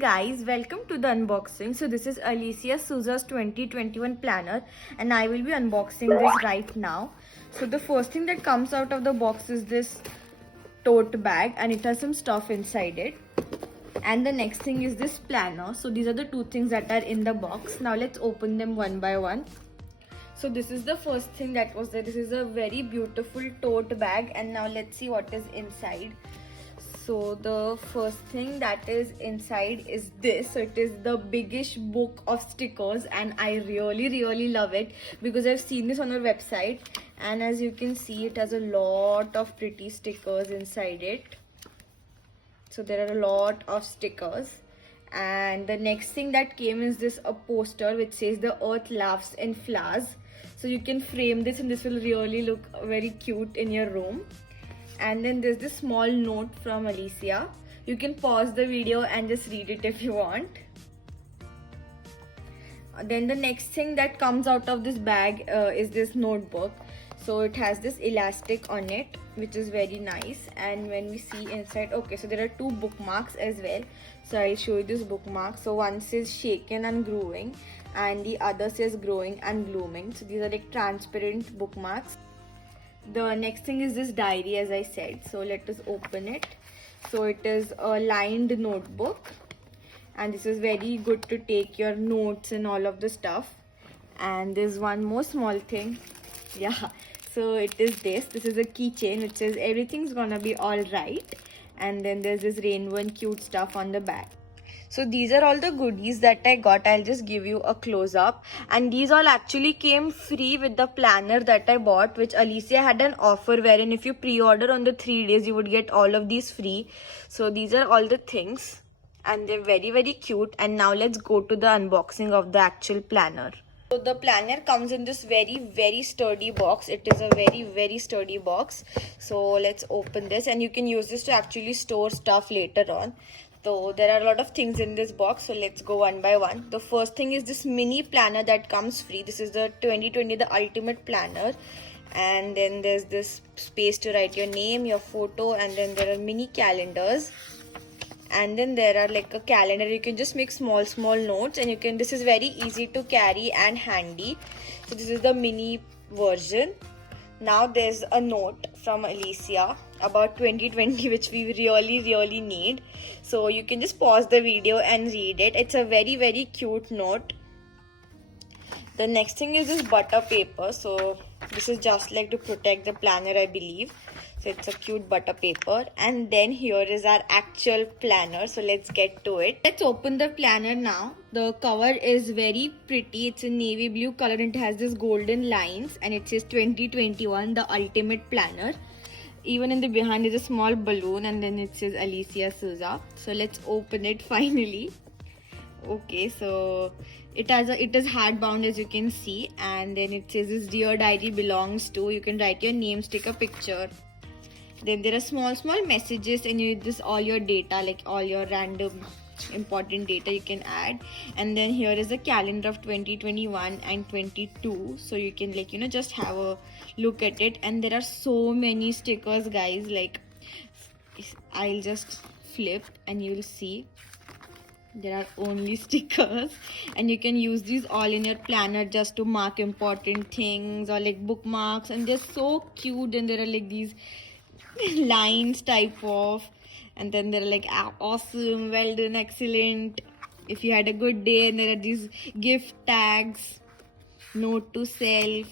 Guys, welcome to the unboxing. So this is Alicia Souza's 2021 planner and I will be unboxing this right now. So the first thing that comes out of the box is this tote bag and it has some stuff inside it. And the next thing is this planner. So these are the two things that are in the box. Now let's open them one by one. So this is the first thing that was there. This is a very beautiful tote bag and now let's see what is inside. So the first thing that is inside is this. So it is the biggish book of stickers and I really love it because I've seen this on our website, and as you can see it has a lot of pretty stickers inside it. So there are a lot of stickers. And the next thing that came is this a poster which says the earth laughs in flowers. So you can frame this and this will really look very cute in your room. And then there's this small note from Alicia. You can pause the video and just read it if you want. Then the next thing that comes out of this bag is this notebook. So it has this elastic on it, which is very nice. And when we see inside, okay, so there are two bookmarks as well. So I'll show you this bookmark. So one says shaken and growing and the other says growing and blooming. So these are like transparent bookmarks. The next thing is this diary, as I said. So let us open it. So it is a lined notebook and this is very good to take your notes and all of the stuff. And there's one more small thing. Yeah, so it is this is a keychain which says everything's gonna be all right, and then there's this rainbow and cute stuff on the back. So these are all the goodies that I got. I'll just give you a close up, and these all actually came free with the planner that I bought, which Alicia had an offer wherein if you pre-order on the 3 days you would get all of these free. So these are all the things and they're very cute. And now let's go to the unboxing of the actual planner. So the planner comes in this very sturdy box. It is a very sturdy box. So let's open this, and you can use this to actually store stuff later on. So there are a lot of things in this box, so let's go one by one. The first thing is this mini planner that comes free. This is the 2020 the ultimate planner, and then there's this space to write your name, your photo, and then there are mini calendars. And then there are like a calendar. You can just make small notes, and you can, this is very easy to carry and handy. So this is the mini version. Now there's a note from Alicia about 2020 which we really need. So you can just pause the video and read it. It's a very cute note. The next thing is this butter paper. So this is just like to protect the planner, I believe. So it's a cute butter paper. And then here is our actual planner. So let's get to it. Let's open the planner now. The cover is very pretty. It's a navy blue color and it has this golden lines and it says 2021 the ultimate planner. Even in the behind is a small balloon and then it says Alicia Souza. So let's open it finally. Okay, so it is hardbound, as you can see, and then it says this dear diary belongs to. You can write your name, stick a picture. Then there are small messages, and you this all your data, like all your random important data you can add. And then here is a calendar of 2021 and 22, so you can just have a look at it. And there are so many stickers, guys. Like I'll just flip and you'll see there are only stickers, and you can use these all in your planner just to mark important things or like bookmarks, and they're so cute. And there are like these lines type of, and then they're like awesome, well done, excellent, if you had a good day. And there are these gift tags, note to self.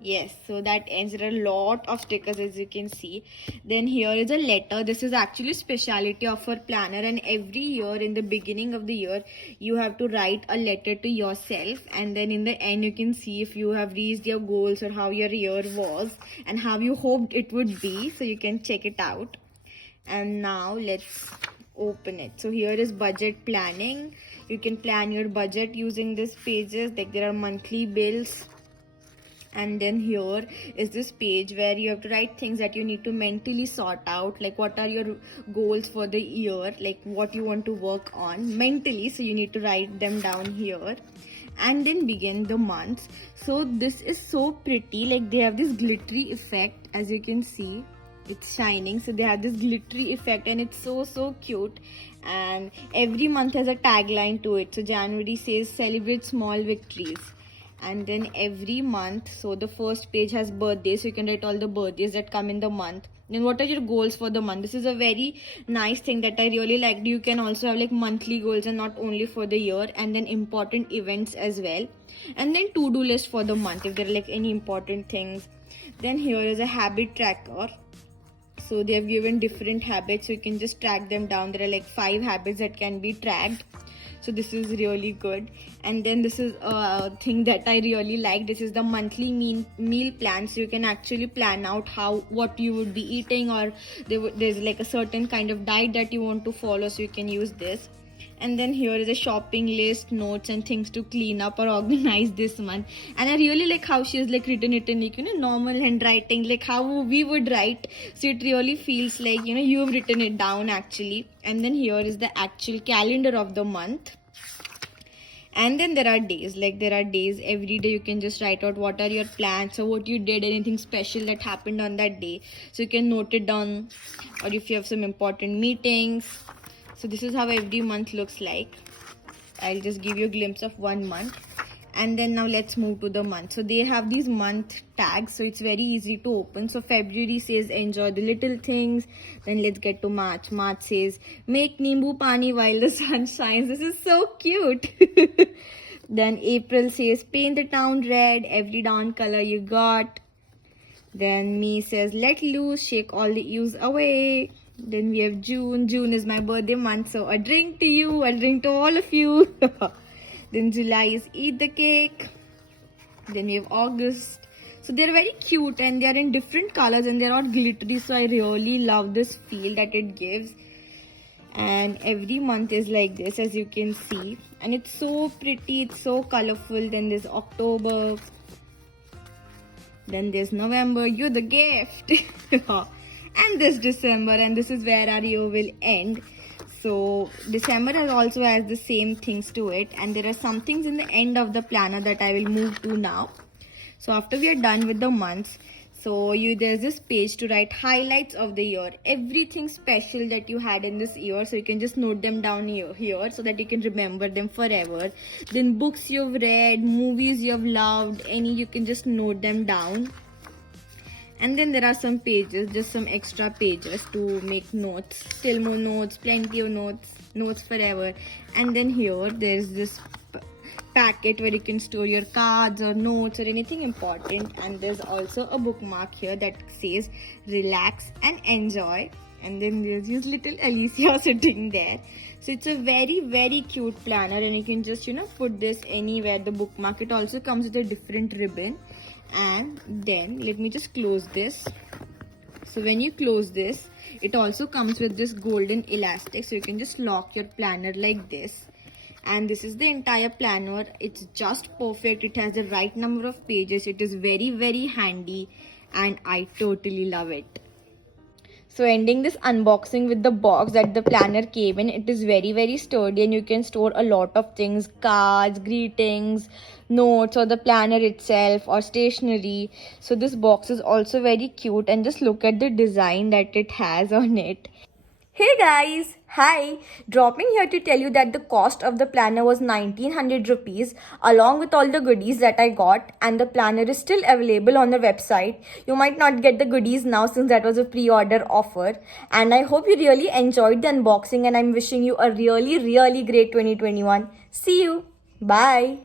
Yes, so that ends. There are a lot of stickers, as you can see. Then here is a letter. This is actually speciality of our planner, and every year in the beginning of the year you have to write a letter to yourself, and then in the end you can see if you have reached your goals or how your year was and how you hoped it would be. So you can check it out. And now let's open it. So here is budget planning. You can plan your budget using these pages. Like there are monthly bills. And then here is this page where you have to write things that you need to mentally sort out, like what are your goals for the year, like what you want to work on mentally. So you need to write them down here. And then begin the months. So this is so pretty. Like they have this glittery effect, as you can see. it's shining, so they have this glittery effect and it's so cute. And every month has a tagline to it. So January says celebrate small victories, and then every month, so the first page has birthdays, so you can write all the birthdays that come in the month. Then what are your goals for the month? This is a very nice thing that I really liked. You can also have like monthly goals and not only for the year, and then important events as well, and then to-do list for the month if there are like any important things. Then here is a habit tracker. So they have given different habits, so you can just track them down. There are like 5 habits that can be tracked, so this is really good. And then this is a thing that I really like. This is the monthly meal plan, so you can actually plan out what you would be eating, or there's like a certain kind of diet that you want to follow, so you can use this. And then here is a shopping list, notes and things to clean up or organize this month. And I really like how she has like written it in like, normal handwriting, like how we would write. So it really feels like, you've written it down actually. And then here is the actual calendar of the month. And then there are days, every day you can just write out what are your plans, so what you did, anything special that happened on that day, so you can note it down, or if you have some important meetings. So this is how every month looks like. I'll just give you a glimpse of one month. And then now let's move to the month. So they have these month tags, so it's very easy to open. So February says enjoy the little things. Then let's get to March. March says make Nimbu Pani while the sun shines. This is so cute. Then April says paint the town red, every dawn color you got. Then May says let loose, shake all the ewes away. Then we have June. June is my birthday month, so a drink to you, a drink to all of you. Then July is eat the cake. Then we have August. So they're very cute and they're in different colors and they're all glittery, so I really love this feel that it gives. And every month is like this, as you can see, and it's so pretty, it's so colorful. Then there's October, then there's November, you're the gift. And this December, and this is where our year will end. So December also has the same things to it, and there are some things in the end of the planner that I will move to now. So after we are done with the months, so there's this page to write highlights of the year, everything special that you had in this year, so you can just note them down here so that you can remember them forever. Then books you've read, movies you've loved, any, you can just note them down. And then there are some pages, just some extra pages to make notes, still more notes, plenty of notes, notes forever. And then here there's this packet where you can store your cards or notes or anything important. And there's also a bookmark here that says relax and enjoy. And then there's this little Alicia sitting there. So it's a very cute planner, and you can just put this anywhere, the bookmark. It also comes with a different ribbon. And then let me just close this. So when you close this, it also comes with this golden elastic, so you can just lock your planner like this. And this is the entire planner. It's just perfect. It has the right number of pages. It is very handy, and I totally love it. So ending this unboxing with the box that the planner came in, it is very sturdy, and you can store a lot of things, cards, greetings, notes, or the planner itself, or stationery. So this box is also very cute, and just look at the design that it has on it. Hey guys, hi! Dropping here to tell you that the cost of the planner was 1900 rupees along with all the goodies that I got, and the planner is still available on the website. You might not get the goodies now since that was a pre-order offer, and I hope you really enjoyed the unboxing, and I'm wishing you a really great 2021. See you! Bye!